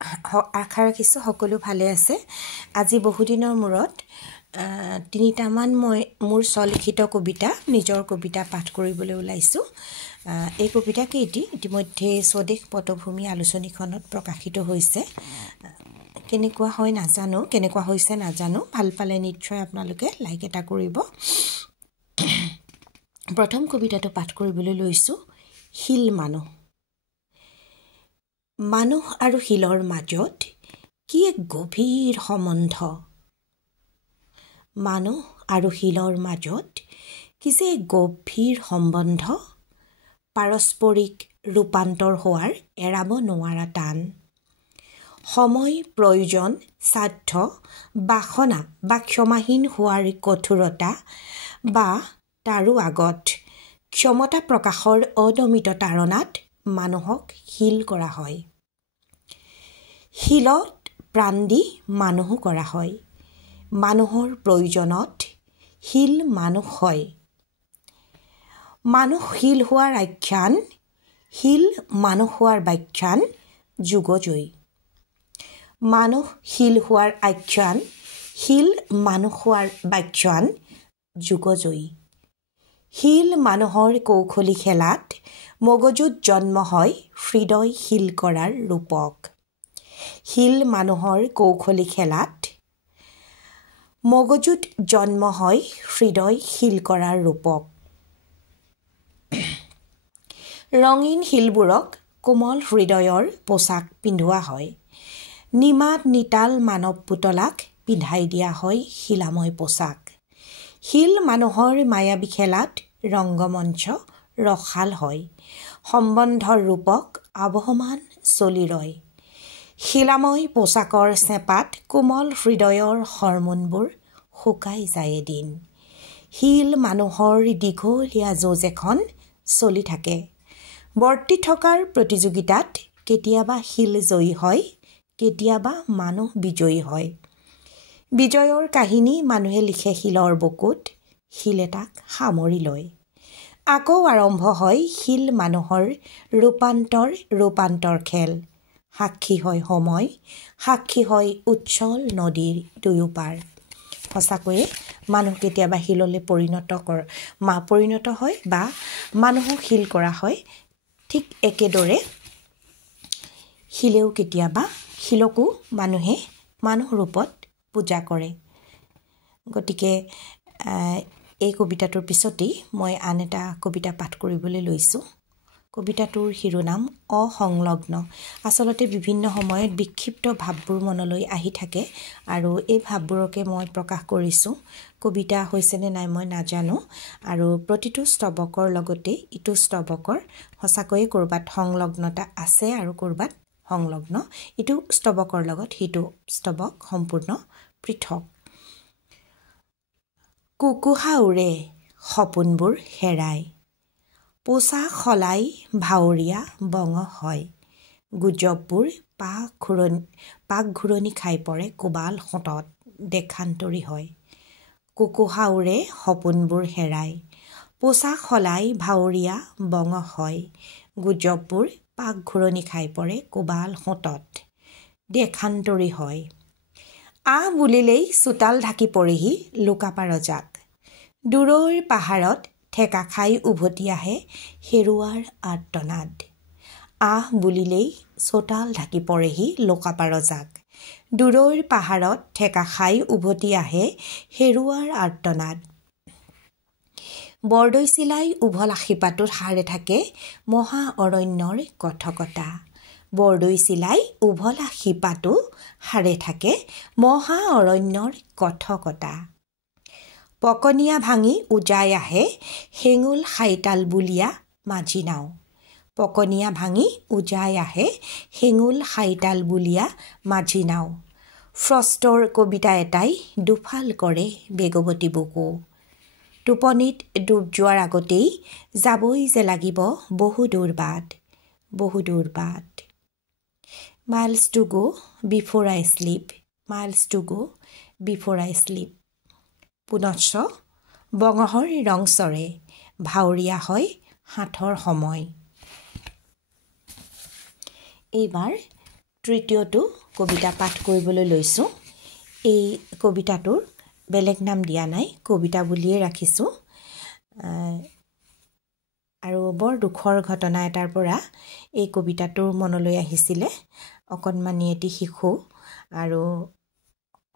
আশা ৰাখিছোঁ সকলো ভালে আছে। আজি বহুদিনৰ মূৰত তিনিটামান মই মোৰ স্বলিখিত কবিতা নিজৰ কবিতা পাঠ কৰিবলৈ ওলাইছোঁ। এই কবিতাকেইটি ইতিমধ্যে স্বদেশ পটভূমি আলোচনীখনত প্ৰকাশিত হৈছে। কেনেকুৱা হৈছে নাজানো। ভাল পালে নিশ্চয় আপোনালোকে লাইক এটা কৰিব। প্ৰথম কবিতাটো পাঠ কৰিবলৈ লৈছোঁ। শিল মানুহ। মানুহ আৰু শিলৰ মাজত কি এক গভীৰ সম্বন্ধ। মানুহ আৰু শিলৰ মাজত কি যে গভীৰ সম্বন্ধ, পাৰস্পৰিক ৰূপান্তৰ হোৱাৰ এৰাব নোৱাৰা টান। সময়, প্ৰয়োজন, স্বাৰ্থ, বাসনা বা ক্ষমাহীন হোৱাৰ কঠোৰতা বা তাৰো আগত ক্ষমতা প্ৰকাশৰ অদমিত তাৰণাত মানুহক শিল কৰা হয়। শিলত প্ৰাণ দি মানুহো কৰা হয়। মানুহৰ প্ৰয়োজনত শিল মানুহ হয়। মানুহ শিল হোৱাৰ আখ্যান, শিল মানুহ হোৱাৰ ব্যাখ্যান যুগজয়ী। মানুহ শিল হোৱাৰ আখ্যান, শিল মানুহ হোৱাৰ ব্যাখ্যান যুগজয়ী। শিল মানুহৰ কৌশলী খেলাত মগজুত জন্ম হয় হৃদয় শিল কৰাৰ ৰূপক। শিল মানুহৰ কৌশলী খেলাত মগজুত জন্ম হয় হৃদয় শিল কৰাৰ ৰূপক। ৰঙীন শিলবোৰক কোমল হৃদয়ৰ পোছাক পিন্ধোৱা হয়। নিমাত নিতাল মানৱ পুতলাক পিন্ধাই দিয়া হয় শিলাময় পোছাক। শিল মানুহৰ মায়াবী খেলাত ৰংগমঞ্চ ৰসাল হয়। সম্বন্ধৰ ৰূপক আবহমান চলি ৰয়। শিলাময় পোছাকৰ চেপাত কোমল হৃদয়ৰ হৰমোনবোৰ শুকাই যায় এদিন। শিল মানুহৰ দীঘলীয়া যুঁজ এখন চলি থাকে। বৰ্তি থকাৰ প্ৰতিযোগিতাত কেতিয়াবা শিল জয়ী হয়, কেতিয়াবা মানুহ বিজয়ী হয়। বিজয়ৰ কাহিনী মানুহে লিখে শিলৰ বুকুত, শিলে তাক সামৰি লয়। আকৌ আৰম্ভ হয় শিল মানুহৰ ৰূপান্তৰ খেল। সাক্ষী হয় সময়, সাক্ষী হয় উচ্ছল নদীৰ দুয়োপাৰ। সঁচাকৈয়ে মানুহ কেতিয়াবা শিললৈ পৰিণত হয় বা মানুহক শিল কৰা হয়। ঠিক একেদৰে শিলকো মানুহে মানুহ ৰূপত পূজা কৰে। গতিকে এই কবিতাটোৰ পিছতেই মই আন এটা কবিতা পাঠ কৰিবলৈ লৈছোঁ। কবিতাটোৰ শিৰোনাম অসংলগ্ন। আচলতে বিভিন্ন সময়ত বিক্ষিপ্ত ভাৱবোৰ মনলৈ আহি থাকে আৰু এই ভাৱবোৰকে মই প্ৰকাশ কৰিছোঁ। কবিতা হৈছেনে নাই মই নাজানো। আৰু প্ৰতিটো স্তৱকৰ লগতে ইটো স্তৱকৰ সঁচাকৈয়ে ক'ৰবাত সংলগ্নতা আছে আৰু ক'ৰবাত সংলগ্ন। ইটো স্তৱকৰ লগত সিটো স্তৱক সম্পূৰ্ণ পৃথক। কুকুহা উৰে সপোনবোৰ হেৰাই, পোছাক সলাই ভাৱৰীয়া বঙ হয়। গুজববোৰ পাক ঘূৰণি খাই পৰে কোবাল সোঁতত দেশান্তৰী হয়। কুকুহা উৰে সপোনবোৰ হেৰাই, পোছাক সলাই ভাৱৰীয়া বঙ হয়। গুজববোৰ পাক ঘূৰণি খাই পৰে কোবাল সোঁতত দেশান্তৰী হয়। আহ বুলিলেই চোতাল ঢাকি পৰেহি লোকাপাৰ জাক। দূৰৈৰ পাহাৰত ঠেকা খাই উভতি আহে হেৰুৱাৰ আৰ্তনাদ। আহ বুলিলেই চোতাল ঢাকি পৰেহি লোকাপাৰ জাক। দূৰৈৰ পাহাৰত ঠেকা খাই উভতি আহে হেৰুৱাৰ আৰ্তনাদ। বৰদৈ চিলাই উভলা শিপাটোত সাৰে থাকে মহা অৰণ্যৰ কথকতা। বৰদৈ চিলাই উভলা শিপাটো সাৰে থাকে মহা অৰণ্যৰ কথকতা। পকনীয়া ভাঙি উজাই আহে হেঙুল খাইতাল বুলীয়া মাঝি নাও। পকনীয়া ভাঙি উজাই আহে হেঙুল খাইতাল বুলীয়া মাঝি নাও। ফ্ৰষ্টৰ কবিতা এটাই দুফাল কৰে বেগৱতী বুকু। টোপনিত ডুব যোৱাৰ আগতেই যাবই যে লাগিব বহুদূৰ বাট, বহুদূৰ বাট। Miles to go before I sleep, miles to go before I sleep. পুনশ্চ বঙহৰ ৰং চৰে, ভাৱৰীয়া হয় হাতৰ সময়। এইবাৰ তৃতীয়টো কবিতা পাঠ কৰিবলৈ লৈছোঁ। এই কবিতাটোৰ বেলেগ নাম দিয়া নাই, কবিতা বুলিয়ে ৰাখিছোঁ। আৰু বৰ দুখৰ ঘটনা এটাৰ পৰা এই কবিতাটোৰ মনলৈ আহিছিলে। অকণমানি এটি শিশু আৰু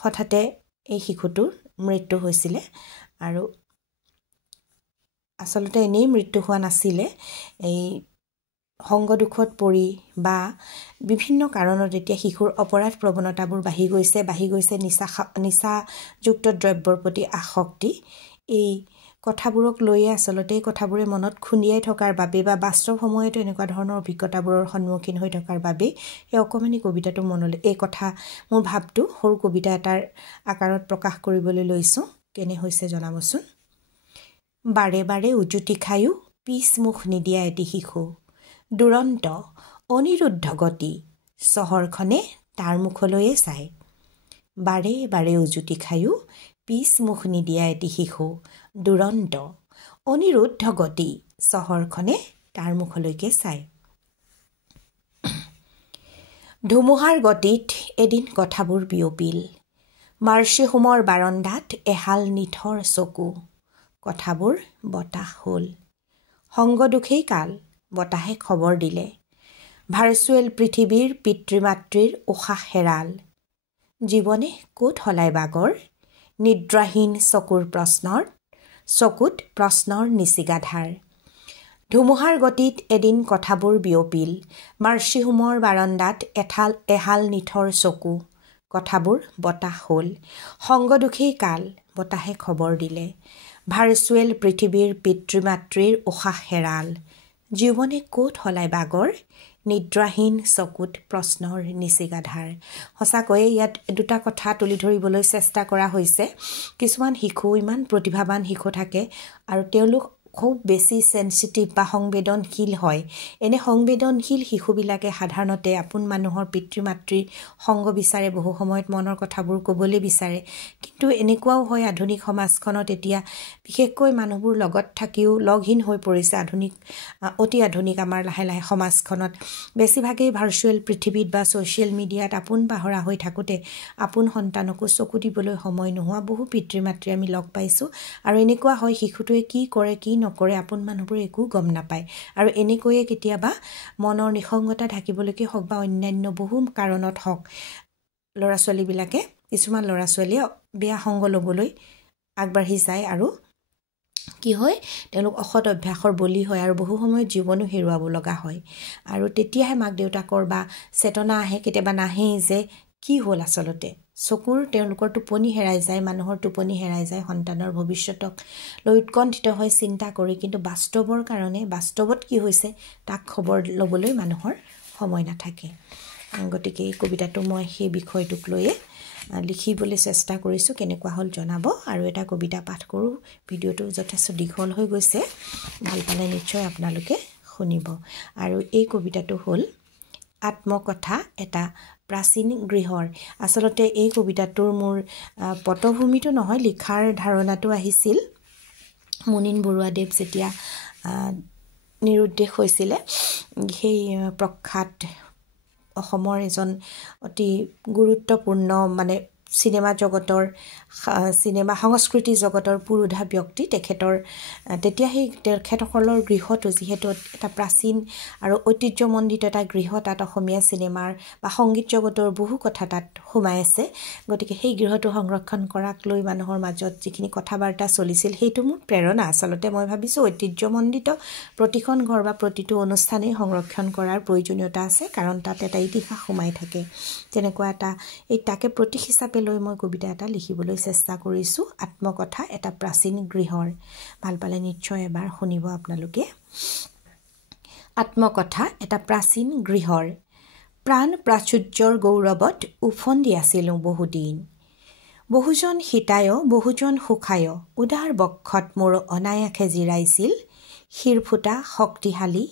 হঠাতে এই শিশুটোৰ মৃত্যু হৈছিলে। আৰু আচলতে এনেই মৃত্যু হোৱা নাছিলে, এই সংগ দুখত পৰি বা বিভিন্ন কাৰণত এতিয়া শিশুৰ অপৰাধ প্ৰৱণতাবোৰ বাঢ়ি গৈছে নিচাযুক্ত দ্ৰব্যৰ প্ৰতি আসক্তি। এই কথাবোৰক লৈয়ে আচলতে এই কথাবোৰে মনত খুন্দিয়াই থকাৰ বাবে বা বাস্তৱ সময়তো এনেকুৱা ধৰণৰ অভিজ্ঞতাবোৰৰ সন্মুখীন হৈ থকাৰ বাবে এই অকণমানি কবিতাটো মনলৈ, এই কথা মোৰ ভাৱটো সৰু কবিতা এটাৰ আকাৰত প্ৰকাশ কৰিবলৈ লৈছোঁ। কেনে হৈছে জনাবচোন। বাৰে বাৰে উজুতি খায়ো পিছ মুখ নিদিয়া এটি শিশু, দুৰন্ত অনিৰুদ্ধ গতি, চহৰখনে তাৰ মুখলৈয়ে চায়। বাৰে বাৰে উজুতি খায়ো পিছ মুখ নিদিয়া এটি শিশু, দুৰন্ত অনিৰুদ্ধ গতি, চহৰখনে তাৰ মুখলৈকে চায়। ধুমুহাৰ গতিত এদিন কথাবোৰ বিয়পিল, মাৰ্চি হোমৰ বাৰণ্ডাত এহাল নিথৰ চকু, কথাবোৰ বতাহ হ'ল। সংগ দুখেই কাল, বতাহে খবৰ দিলে, ভাৰ্চুৱেল পৃথিৱীৰ পিতৃ মাতৃৰ উশাহ হেৰাল, জীৱনে ক'ত সলায় বাগৰ, নিদ্ৰাহীন চকুত প্ৰশ্নৰ নিচিগাধাৰ। ধুমুহাৰ গতিত এদিন কথাবোৰ বিয়পিল, মাৰ্চি হোমৰ বাৰণ্ডাত এহাল নিথৰ চকু, কথাবোৰ বতাহ হ'ল। সংগ দুখেই কাল, বতাহে খবৰ দিলে, ভাৰ্চুৱেল পৃথিৱীৰ পিতৃ মাতৃৰ উশাহ হেৰাল, জীৱনে ক'ত সলায় বাগৰ, নিদ্ৰাহীন চকুত প্ৰশ্নৰ নিচিগাধাৰ। সঁচাকৈয়ে ইয়াত দুটা কথা তুলি ধৰিবলৈ চেষ্টা কৰা হৈছে। কিছুমান শিশু, ইমান প্ৰতিভাৱান শিশু থাকে আৰু তেওঁলোক খুব বেছি চেনচিটিভ বা সংবেদনশীল হয়। এনে সংবেদনশীল শিশুবিলাকে সাধাৰণতে আপোন মানুহৰ পিতৃ মাতৃৰ সংগ বিচাৰে, বহু সময়ত মনৰ কথাবোৰ ক'বলৈ বিচাৰে। কিন্তু এনেকুৱাও হয় আধুনিক সমাজখনত এতিয়া বিশেষকৈ মানুহবোৰ লগত থাকিও লগহীন হৈ পৰিছে। অতি আধুনিক আমাৰ লাহে লাহে সমাজখনত বেছিভাগেই ভাৰ্চুৱেল পৃথিৱীত বা ছ'চিয়েল মিডিয়াত আপোন পাহৰা হৈ থাকোঁতে আপোন সন্তানকো চকু দিবলৈ সময় নোহোৱা বহু পিতৃ মাতৃ আমি লগ পাইছোঁ। আৰু এনেকুৱা হয় শিশুটোৱে কি কৰে কি নকৰে আপোন মানুহবোৰে একো গম নাপায়। আৰু এনেকৈয়ে কেতিয়াবা মনৰ নিসংগতা ঢাকিবলৈকে হওক বা অন্যান্য বহু কাৰণত হওক কিছুমান ল'ৰা ছোৱালীয়ে বেয়া সংগ ল'বলৈ আগবাঢ়ি যায় আৰু কি হয় তেওঁলোক অসৎ অভ্যাসৰ বলি হয় আৰু বহু সময়ত জীৱনো হেৰুৱাব লগা হয়। আৰু তেতিয়াহে মাক দেউতাকৰ বা চেতনা আহে, কেতিয়াবা নাহেই যে কি হ'ল আচলতে। তেওঁলোকৰ টোপনি হেৰাই যায়, মানুহৰ টোপনি হেৰাই যায়, সন্তানৰ ভৱিষ্যতক লৈ উৎকণ্ঠিত হৈ চিন্তা কৰি, কিন্তু বাস্তৱত কি হৈছে তাক খবৰ ল'বলৈ মানুহৰ সময় নাথাকে। গতিকে এই কবিতাটো মই সেই বিষয়টোক লৈয়ে লিখিবলৈ চেষ্টা কৰিছোঁ। কেনেকুৱা হ'ল জনাব। আৰু এটা কবিতা পাঠ কৰোঁ। ভিডিঅ'টো যথেষ্ট দীঘল হৈ গৈছে, ভাল পালে নিশ্চয় আপোনালোকে শুনিব। আৰু এই কবিতাটো হ'ল আত্মকথা এটা প্ৰাচীন গৃহৰ। আচলতে এই কবিতাটোৰ মোৰ পটভূমিটো নহয়, লিখাৰ ধাৰণাটো আহিছিল মুনীন বৰুৱাদেৱ যেতিয়া নিৰুদ্দেশ হৈছিলে। সেই প্ৰখ্যাত অসমৰ এজন অতি গুৰুত্বপূৰ্ণ চিনেমা সংস্কৃতি জগতৰ পুৰোধা ব্যক্তি। তেখেতসকলৰ গৃহটো যিহেতু এটা প্ৰাচীন আৰু ঐতিহ্যমণ্ডিত এটা গৃহ, তাত অসমীয়া চিনেমাৰ বা সংগীত জগতৰ বহু কথা তাত সোমাই আছে। গতিকে সেই গৃহটো সংৰক্ষণ কৰাক লৈ মানুহৰ মাজত যিখিনি কথা বাৰ্তা চলিছিল সেইটো মোৰ প্ৰেৰণা। আচলতে মই ভাবিছোঁ ঐতিহ্যমণ্ডিত প্ৰতিখন ঘৰ বা প্ৰতিটো অনুষ্ঠানেই সংৰক্ষণ কৰাৰ প্ৰয়োজনীয়তা আছে, কাৰণ তাত এটা ইতিহাস সোমাই থাকে। তেনেকুৱা তাকে প্ৰতীক হিচাপে লৈ মই কবিতা এটা লিখিবলৈ চেষ্টা কৰিছোঁ। আত্মকথা এটা প্ৰাচীন গৃহৰ। ভাল পালে নিশ্চয় এবাৰ শুনিব আপোনালোকে। আত্মকথা এটা প্ৰাচীন গৃহৰ, প্ৰাণ প্ৰাচুৰ্যৰ গৌৰৱত উফন্দি আছিলোঁ বহুদিন। বহুজন হিতায় বহুজন সুখায়, উদাৰ বক্ষত মোৰ অনায়াসে জিৰাইছিল শিৰফুটা শক্তিশালী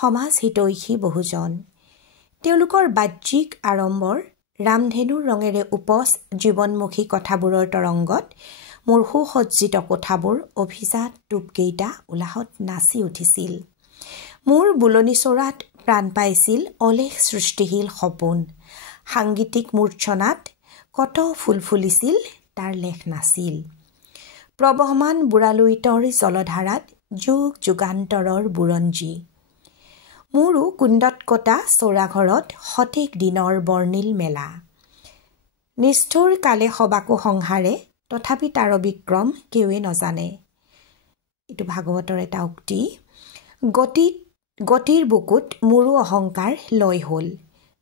সমাজ হিতৈষী বহুজন। তেওঁলোকৰ বাহ্যিক আড়ম্বৰ ৰামধেনুৰ ৰঙেৰে উপচ জীৱনমুখী কথাবোৰৰ তৰংগত মোৰ সুসজ্জিত কোঠাবোৰ অভিজাত টোপকেইটা উলাহত নাচি উঠিছিল। মোৰ বুলনি চৰাত প্ৰাণ পাইছিল অলেখ সৃষ্টিশীল সপোন, সাংগীতিক মূৰ্ছনাত কত ফুল ফুলিছিল তাৰ লেখ নাছিল প্ৰবহমান বুঢ়ালুইতৰ জলধাৰাত যুগ যুগান্তৰৰ বুৰঞ্জী মোৰো কুণ্ডত কটা চৌৰাঘৰত সঠিক দিনৰ বৰ্ণিল মেলা নিষ্ঠুৰ কালে সবাকো সংহাৰে তথাপি তাৰ বিক্ৰম কেৱে নজানে এইটো ভাগৱতৰ এটা উক্তি গতিৰ বুকুত মোৰো অহংকাৰ লয় হ'ল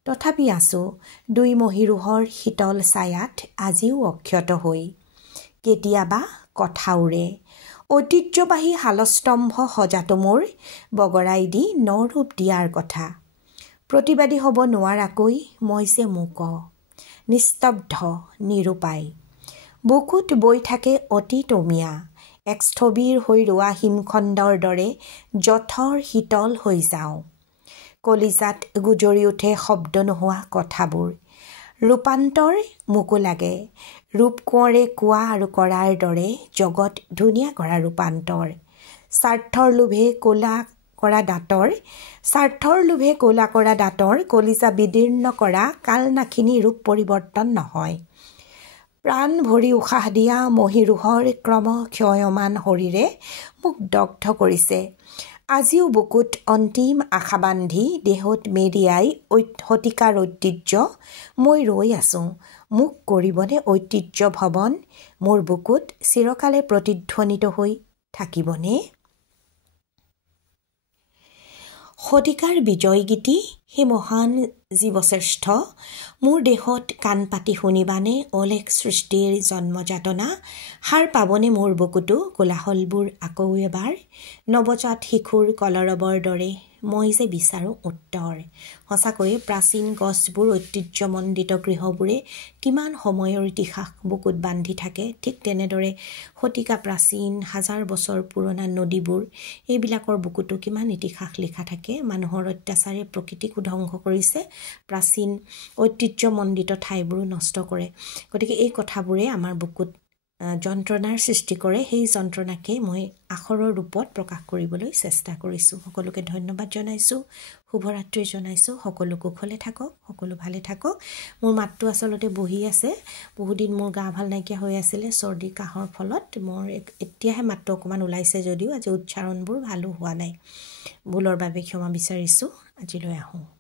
তথাপি আছো দুই মহিৰোহৰ শীতল ছায়াত আজিও অক্ষত হৈ কেতিয়াবা কথা উৰে ঐতিহ্যবাহী শালস্তম্ভ সজাতো মোৰ বগৰাই দি নৰূপ দিয়াৰ কথা প্ৰতিবাদী হ'ব নোৱাৰাকৈ মই যে মোক নিস্তব্ধ নিৰূপায় বুকুত বৈ থাকে অতি টমীয়া এক স্থবিৰ হৈ ৰোৱা হিমখণ্ডৰ দৰে জঠৰ শীতল হৈ যাওঁ কলিজাত গুজৰি উঠে শব্দ নোহোৱা কথাবোৰ ৰূপান্তৰ মোকো লাগে ৰূপ কোঁৱৰে কোৱা আৰু কৰাৰ দৰে জগত ধুনীয়া কৰা ৰূপান্তৰ স্বাৰ্থৰ লোভে ক'লা কৰা দাঁতৰ কলিজা বিদীৰ্ণ কৰা কালনাখিনী ৰূপ পৰিৱৰ্তন নহয় প্ৰাণ ভৰি উশাহ দিয়া মহিৰোহৰ ক্ৰম ক্ষয়মান শৰীৰে মোক দগ্ধ কৰিছে আজিও বুকুত অন্তিম আশা বান্ধি দেহত মেৰিয়াই শতিকাৰ ঐতিহ্য মই ৰৈ আছোঁ মোক কৰিবনে ঐতিহ্য ভৱন মোৰ বুকুত চিৰকালে প্ৰতিধ্বনিত হৈ থাকিবনে শতিকাৰ বিজয় গীতি হে মহান জীৱশ্ৰেষ্ঠ মোৰ দেহত কাণ পাতি শুনিবানে অলেখ সৃষ্টিৰ জন্মযাতনা সাৰ পাবনে মোৰ বুকুতো কোলাহলবোৰ আকৌ এবাৰ নৱজাত শিশুৰ কলৰৱৰ দৰে মই যে বিচাৰোঁ উত্তৰ সঁচাকৈয়ে প্ৰাচীন গছবোৰ ঐতিহ্যমণ্ডিত গৃহবোৰে কিমান সময়ৰ ইতিহাস বুকুত বান্ধি থাকে ঠিক তেনেদৰে শতিকা প্ৰাচীন হাজাৰ বছৰ পুৰণা নদীবোৰ এইবিলাকৰ বুকুতো কিমান ইতিহাস লিখা থাকে মানুহৰ অত্যাচাৰে প্ৰকৃতিকো ধ্বংস কৰিছে প্ৰাচীন ঐতিহ্যমণ্ডিত ঠাইবোৰো নষ্ট কৰে গতিকে এই কথাবোৰে আমাৰ বুকুত যন্ত্ৰণাৰ সৃষ্টি কৰে সেই যন্ত্ৰণাকে মই আখৰৰ ৰূপত প্ৰকাশ কৰিবলৈ চেষ্টা কৰিছোঁ সকলোকে ধন্যবাদ জনাইছোঁ শুভৰাত্ৰি জনাইছোঁ সকলো কুশলে থাকক সকলো ভালে থাকক মোৰ মাতটো আচলতে বহি আছে বহুদিন মোৰ গা ভাল নাইকিয়া হৈ আছিলে চৰ্দি কাহৰ ফলত মোৰ এতিয়াহে মাতটো অকণমান ওলাইছে যদিও আজি উচ্চাৰণবোৰ ভালো হোৱা নাই ভুলৰ বাবে ক্ষমা বিচাৰিছোঁ আজিলৈ আহোঁ